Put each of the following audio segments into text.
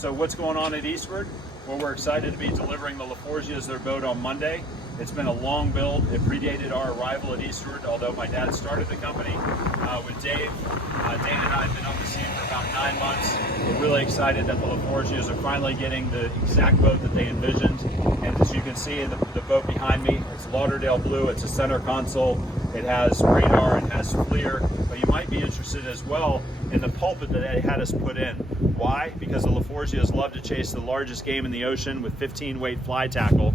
So what's going on at Eastward? Well, we're excited to be delivering the LaForgia's their boat on Monday. It's been a long build. It predated our arrival at Eastward, although my dad started the company with Dave. Dave and I have been on the scene for about 9 months. We're really excited that the LaForgia's are finally getting the exact boat that they envisioned. And as you can see, the boat behind me, it's Lauderdale blue. It's a center console. It has radar, it has FLIR, but you might be interested as well in the pulpit that they had us put in. Why? Because the LaForgia's love to chase the largest game in the ocean with 15-weight fly tackle.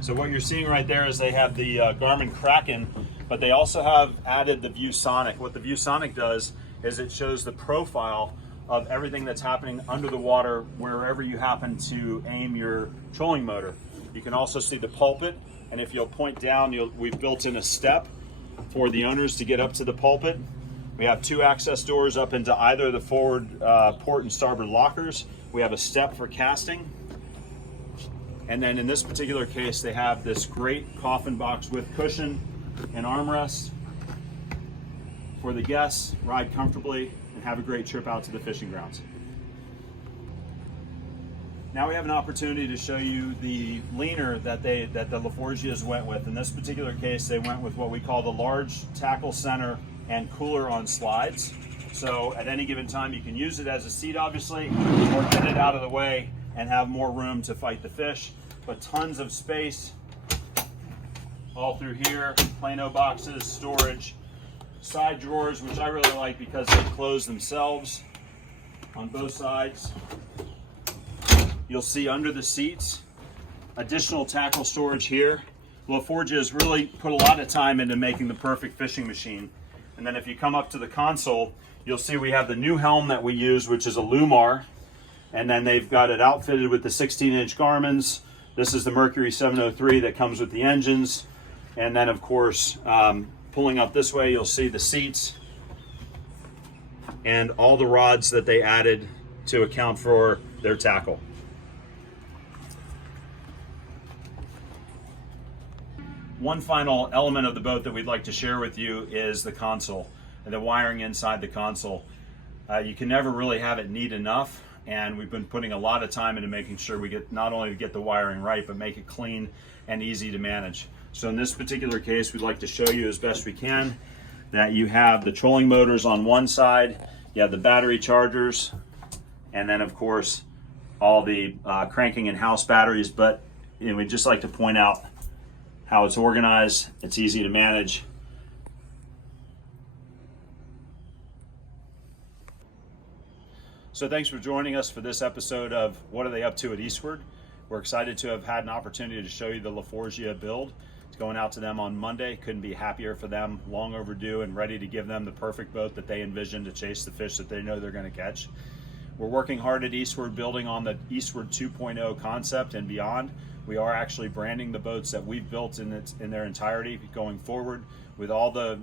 So what you're seeing right there is they have the Garmin Kraken, but they also have added the ViewSonic. What the ViewSonic does is it shows the profile of everything that's happening under the water wherever you happen to aim your trolling motor. You can also see the pulpit, and if you'll point down, we've built in a step for the owners to get up to the pulpit. We have 2 access doors up into either the forward port and starboard lockers. We have a step for casting. And then in this particular case, they have this great coffin box with cushion and armrest for the guests. Ride comfortably and have a great trip out to the fishing grounds. Now we have an opportunity to show you the leaner that the LaForgia's went with. In this particular case, they went with what we call the large tackle center and cooler on slides. So at any given time, you can use it as a seat, obviously, or get it out of the way and have more room to fight the fish. But tons of space all through here, plano boxes, storage, side drawers, which I really like because they close themselves on both sides. You'll see under the seats, additional tackle storage here. LaForgia has really put a lot of time into making the perfect fishing machine. And then if you come up to the console, you'll see we have the new helm that we use, which is a Lumar. And then they've got it outfitted with the 16-inch Garmin's. This is the Mercury 703 that comes with the engines. And then of course, pulling up this way, you'll see the seats and all the rods that they added to account for their tackle. One final element of the boat that we'd like to share with you is the console and the wiring inside the console. You can never really have it neat enough, and we've been putting a lot of time into making sure we get not only to get the wiring right, but make it clean and easy to manage. So in this particular case, we'd like to show you as best we can that you have the trolling motors on one side, you have the battery chargers, and then of course all the cranking and house batteries. But we'd just like to point out how it's organized, it's easy to manage. So thanks for joining us for this episode of What Are They Up To at Eastward. We're excited to have had an opportunity to show you the LaForgia build. It's going out to them on Monday. Couldn't be happier for them, long overdue and ready to give them the perfect boat that they envision to chase the fish that they know they're going to catch. We're working hard at Eastward, building on the Eastward 2.0 concept and beyond. We are actually branding the boats that we've built in their entirety going forward with all the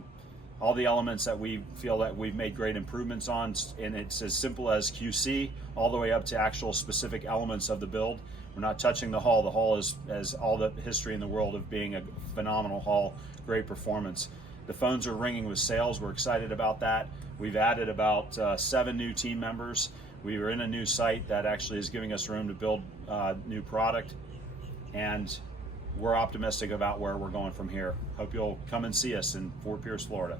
elements that we feel that we've made great improvements on, and it's as simple as QC all the way up to actual specific elements of the build. We're not touching the hull. The hull has all the history in the world of being a phenomenal hull, great performance. The phones are ringing with sales. We're excited about that. We've added about 7 new team members. We were in a new site that actually is giving us room to build new product, and we're optimistic about where we're going from here. Hope you'll come and see us in Fort Pierce, Florida.